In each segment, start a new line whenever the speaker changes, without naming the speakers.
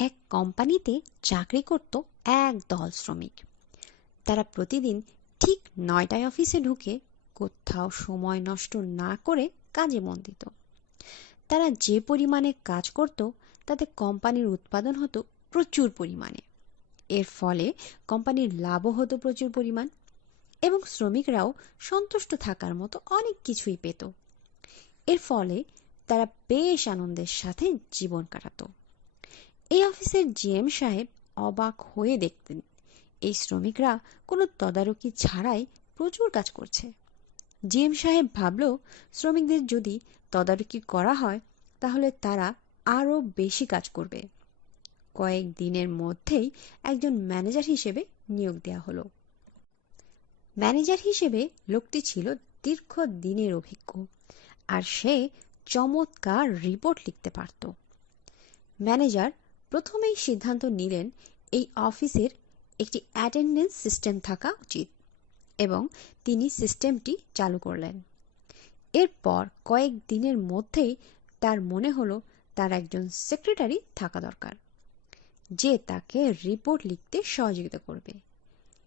এক কোম্পানিতে চাকরি করত এক দল শ্রমিক। তারা প্রতিদিন ঠিক নয়টায় অফিসে ঢুকে কোথাও সময় নষ্ট না করে কাজে মন দিত। তারা যে পরিমাণে কাজ করত, তাতে কোম্পানির উৎপাদন হতো প্রচুর পরিমাণে। এর ফলে কোম্পানির লাভও হতো প্রচুর পরিমাণ এবং শ্রমিকরাও সন্তুষ্ট থাকার মতো অনেক কিছুই পেত। এর ফলে তারা বেশ আনন্দের সাথে জীবন কাটাতো। এই অফিসের জিএম সাহেব অবাক হয়ে দেখতেন। এই শ্রমিকরা কোনো তদারকি ছাড়াই প্রচুর কাজ করছে। জিএম সাহেব ভাবল শ্রমিকদের যদি তদারকি করা হয়, তাহলে তারা আরও বেশি কাজ করবে। কয়েক দিনের মধ্যেই একজন ম্যানেজার হিসেবে নিয়োগ দেওয়া হলো। ম্যানেজার হিসেবে লোকটি ছিল দীর্ঘ দিনের অভিজ্ঞ, আর সে চমৎকার রিপোর্ট লিখতে পারত। ম্যানেজার প্রথমেই সিদ্ধান্ত নিলেন এই অফিসের একটি অ্যাটেন্ডেন্স সিস্টেম থাকা উচিত এবং তিনি সিস্টেমটি চালু করলেন। এরপর কয়েক দিনের মধ্যেই তার মনে হলো তার একজন সেক্রেটারি থাকা দরকার, যে তাকে রিপোর্ট লিখতে সহযোগিতা করবে।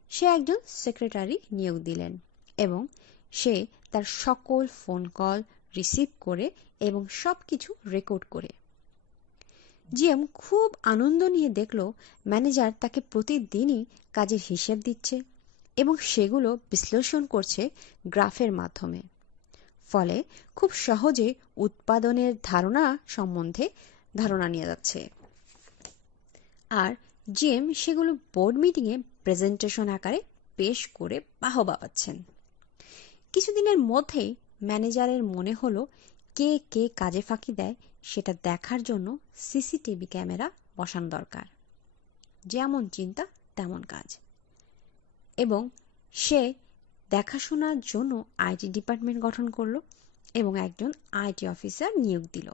সে একজন সেক্রেটারি নিয়োগ দিলেন এবং সে তার সকল ফোন কল রিসিভ করে এবং সব কিছু রেকর্ড করে জিএম খুব আনন্দ নিয়ে দেখল ম্যানেজার তাকে প্রতিদিনই কাজের হিসেব দিচ্ছে এবং সেগুলো বিশ্লেষণ করছে গ্রাফের মাধ্যমে। ফলে খুব সহজে উৎপাদনের ধারণা সম্বন্ধে ধারণা নিয়ে যাচ্ছে। আর জিএম সেগুলো বোর্ড মিটিংয়ে প্রেজেন্টেশন আকারে পেশ করে বাহবা পাচ্ছেন। কিছুদিনের মধ্যেই ম্যানেজারের মনে হলো কে কে কাজে ফাঁকি দেয় সেটা দেখার জন্য সিসিটিভি ক্যামেরা বসানো দরকার। যেমন চিন্তা, তেমন কাজ। এবং সে দেখাশোনার জন্য আইটি ডিপার্টমেন্ট গঠন করল এবং একজন আইটি অফিসার নিয়োগ দিল।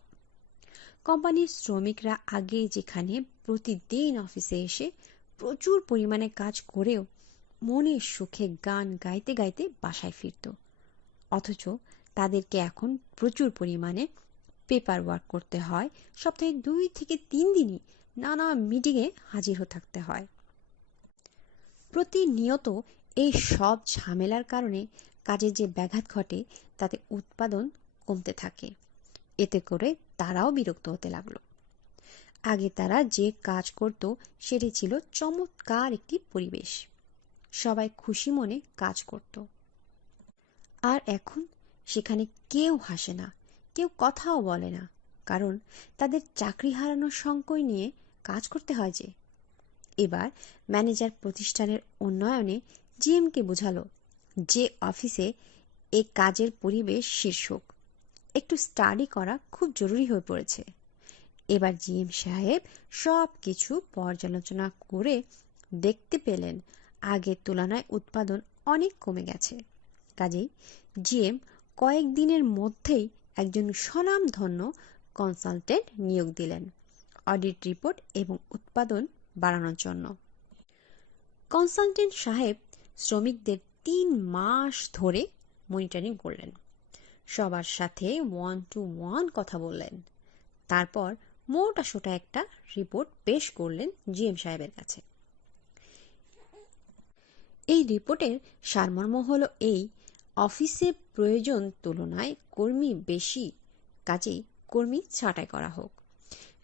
কোম্পানির শ্রমিকরা আগে যেখানে প্রতিদিন অফিসে এসে প্রচুর পরিমাণে কাজ করেও মনের সুখে গান গাইতে গাইতে বাসায় ফিরত। অথচ তাদেরকে এখন প্রচুর পরিমাণে পেপার ওয়ার্ক করতে হয়। সপ্তাহে দুই থেকে তিন দিনই নানা মিটিংয়ে হাজির হয়ে থাকতে হয়। প্রতিনিয়ত এই সব ঝামেলার কারণে কাজের যে ব্যাঘাত ঘটে, তাতে উৎপাদন কমতে থাকে। এতে করে তারাও বিরক্ত হতে লাগল। আগে তারা যে কাজ করত, সেটি ছিল চমৎকার একটি পরিবেশ। সবাই খুশি মনে কাজ করত। আর এখন সেখানে কেউ হাসে না। কেউ কথাও বলে না, কারণ তাদের চাকরি হারানোর সংকয় নিয়ে কাজ করতে হয় যে। এবার ম্যানেজার প্রতিষ্ঠানের উন্নয়নে জিএমকে বোঝালো যে অফিসে এ কাজের পরিবেশ শীর্ষক। একটু স্টাডি করা খুব জরুরি হয়ে পড়েছে। এবার জিএম সাহেব সব কিছু পর্যালোচনা করে দেখতে পেলেন আগের তুলনায় উৎপাদন অনেক কমে গেছে। কাজেই জিএম কয়েকদিনের মধ্যেই একজন স্বনামধন্য কনসালটেন্ট নিয়োগ দিলেন। অডিট রিপোর্ট এবং উৎপাদন বাড়ানোর জন্য। কনসালটেন্ট সাহেব শ্রমিকদের তিন মাস ধরে মনিটরিং করলেন। সবার সাথে ওয়ান টু ওয়ান কথা বললেন। তারপর মোটা সোটা একটা রিপোর্ট পেশ করলেন জিএম সাহেবের কাছে। এই রিপোর্টের সারমর্ম হলো এই অফিসে প্রয়োজন তুলনায় কর্মী বেশি, কাজেই কর্মী ছাঁটাই করা হোক।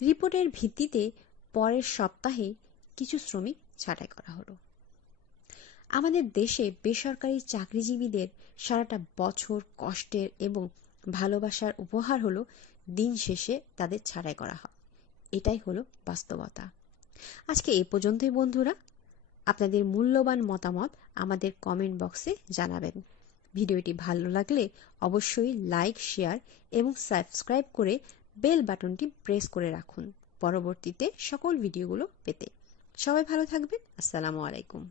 রিপোর্টের ভিত্তিতে পরের সপ্তাহে কিছু শ্রমিক ছাঁটাই করা হলো। আমাদের দেশে বেসরকারি চাকরিজীবীদের সারাটা বছর কষ্টের এবং ভালোবাসার উপহার হলো দিন শেষে তাদের ছাড়াই করা হয়। এটাই হলো বাস্তবতা। আজকে এ পর্যন্তই বন্ধুরা। আপনাদের মূল্যবান মতামত আমাদের কমেন্ট বক্সে জানাবেন। ভিডিওটি ভালো লাগলে অবশ্যই লাইক, শেয়ার এবং সাবস্ক্রাইব করে বেল বাটনটি প্রেস করে রাখুন। পরবর্তীতে সকল ভিডিওগুলো পেতে। সবাই ভালো থাকবেন। আসসালামু আলাইকুম।